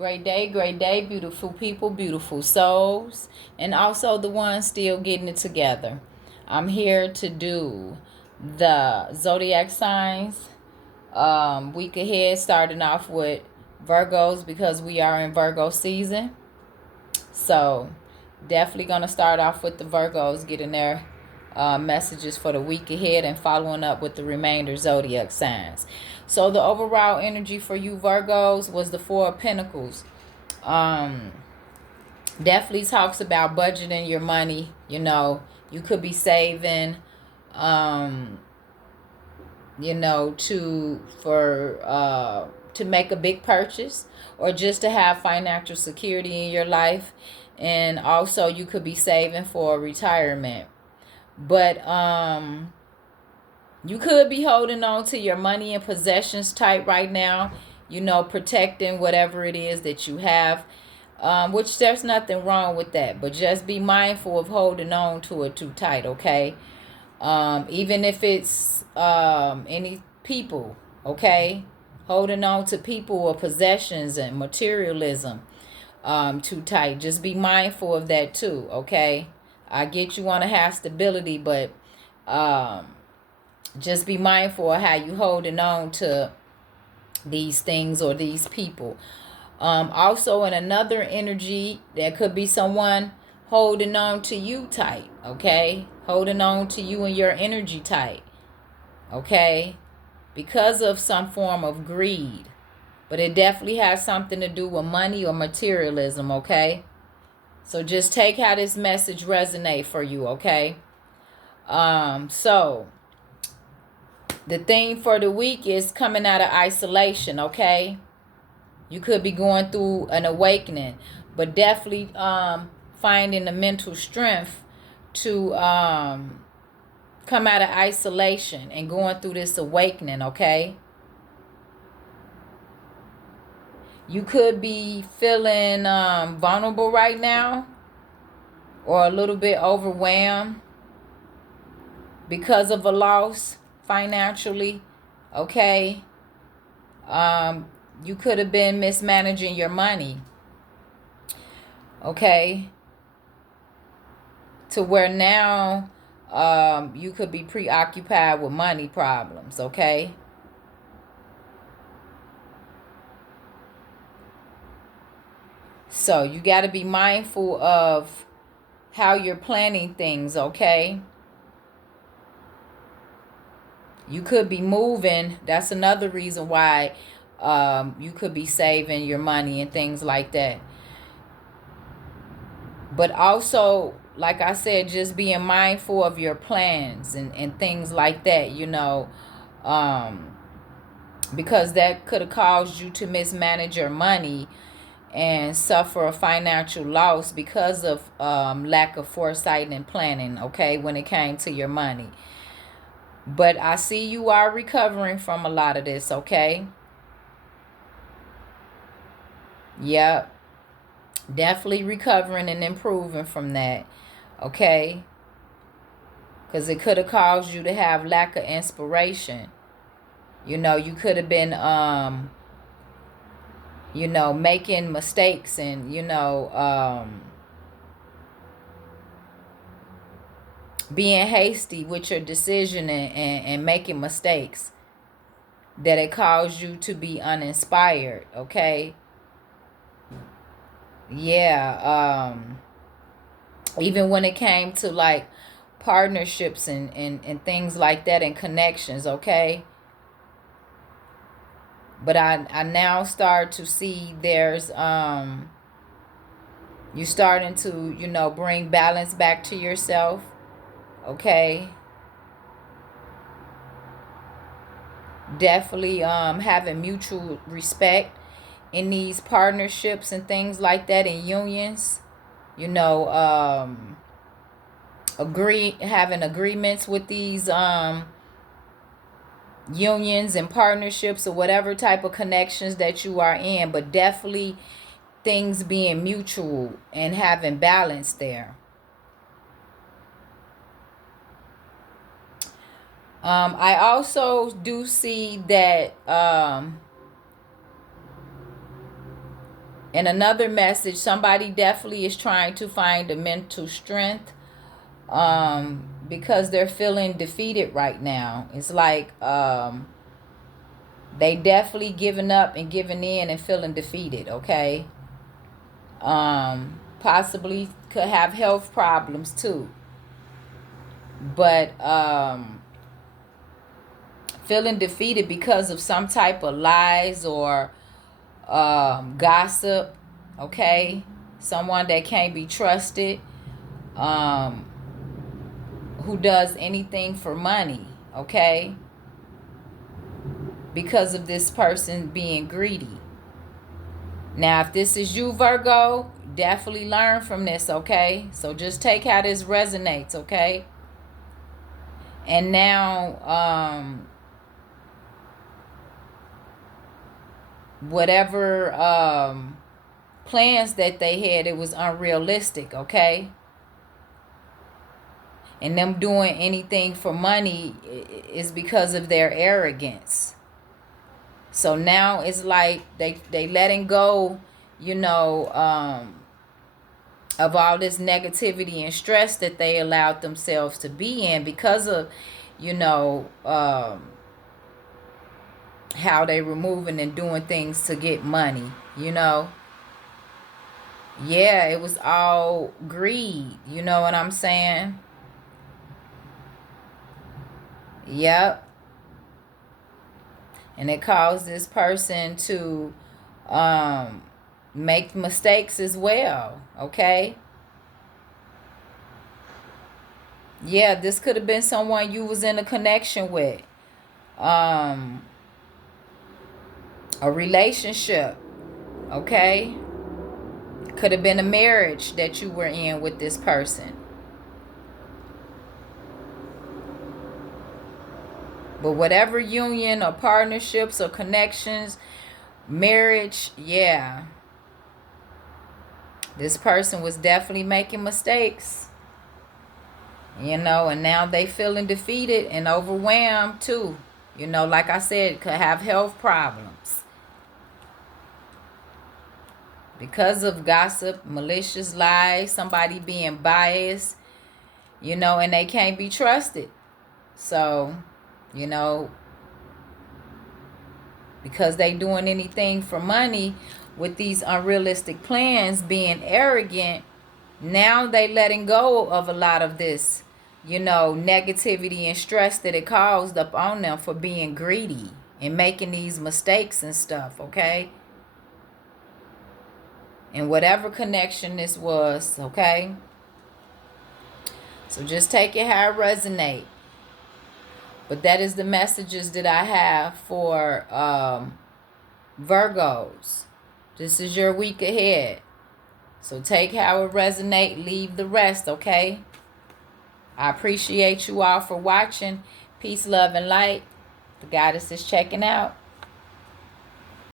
great day, beautiful people, beautiful souls, and also the ones still getting it together. I'm here to do the zodiac signs week ahead, starting off with Virgos because we are in Virgo season. So, definitely going to start off with the Virgos, getting their messages for the week ahead and following up with the remainder zodiac signs. So, the overall energy for you Virgos was the Four of Pentacles. Um, Definitely talks about budgeting your money. You could be saving, um, to make a big purchase or just to have financial security in your life, and also you could be saving for retirement. But you could be holding on to your money and possessions tight right now, protecting whatever it is that you have, which there's nothing wrong with that. But just be mindful of holding on to it too tight, okay? Even if it's any people, okay? Holding on to people or possessions and materialism too tight. Just be mindful of that too, okay? I get you want to have stability, but just be mindful of how you holding on to these things or these people. Also, in another energy, there could be someone holding on to you tight, okay? Holding on to you and your energy tight, okay? Because of some form of greed. But it definitely has something to do with money or materialism, okay? So just take how this message resonate for you, okay? So the theme for the week is coming out of isolation, okay? You could be going through an awakening, but definitely finding the mental strength to come out of isolation and going through this awakening, okay? You could be feeling vulnerable right now or a little bit overwhelmed because of a loss financially, okay? You could have been mismanaging your money, okay? To where now you could be preoccupied with money problems, okay? So you got to be mindful of how you're planning things, okay? You could be moving. That's another reason why you could be saving your money and things like that. But also, like I said, just being mindful of your plans and things like that, because that could have caused you to mismanage your money and suffer a financial loss because of lack of foresight and planning, okay, when it came to your money. But I see you are recovering from a lot of this, okay? Yep. Definitely recovering and improving from that, okay? Because it could have caused you to have lack of inspiration. You could have been, making mistakes and, being hasty with your decision and making mistakes that it caused you to be uninspired, okay? Yeah, even when it came to like partnerships and things like that and connections, okay? But I now start to see there's you starting to bring balance back to yourself, okay? Definitely having mutual respect in these partnerships and things like that in unions, having agreements with these unions and partnerships or whatever type of connections that you are in, but definitely things being mutual and having balance there. I also do see that And another message, somebody definitely is trying to find a mental strength, because they're feeling defeated right now. It's like they definitely giving up and giving in and feeling defeated, okay? Possibly could have health problems too. But feeling defeated because of some type of lies or gossip, okay? Someone that can't be trusted, who does anything for money, okay? Because of this person being greedy. Now, if this is you, Virgo, definitely learn from this, okay? So just take how this resonates, okay? And now, whatever plans that they had, it was unrealistic, okay? And them doing anything for money is because of their arrogance. So now it's like they letting go, you know, of all this negativity and stress that they allowed themselves to be in because of, you know, how they removing and doing things to get money, you know. Yeah, it was all greed, you know what I'm saying? Yep. And it caused this person to make mistakes as well, okay? Yeah, this could have been someone you was in a connection with. A relationship, okay? Could have been a marriage that you were in with this person. But whatever union or partnerships or connections, marriage, yeah. This person was definitely making mistakes. You know, and now they feeling defeated and overwhelmed too. You know, like I said, could have health problems. Because of gossip, malicious lies, somebody being biased, you know, and they can't be trusted. So, you know, because they doing anything for money with these unrealistic plans, being arrogant, now they letting go of a lot of this, you know, negativity and stress that it caused up on them for being greedy and making these mistakes and stuff, okay? And whatever connection this was, okay? So just take it how it resonates. But that is the messages that I have for Virgos. This is your week ahead. So take how it resonates, leave the rest, okay? I appreciate you all for watching. Peace, love, and light. The goddess is checking out.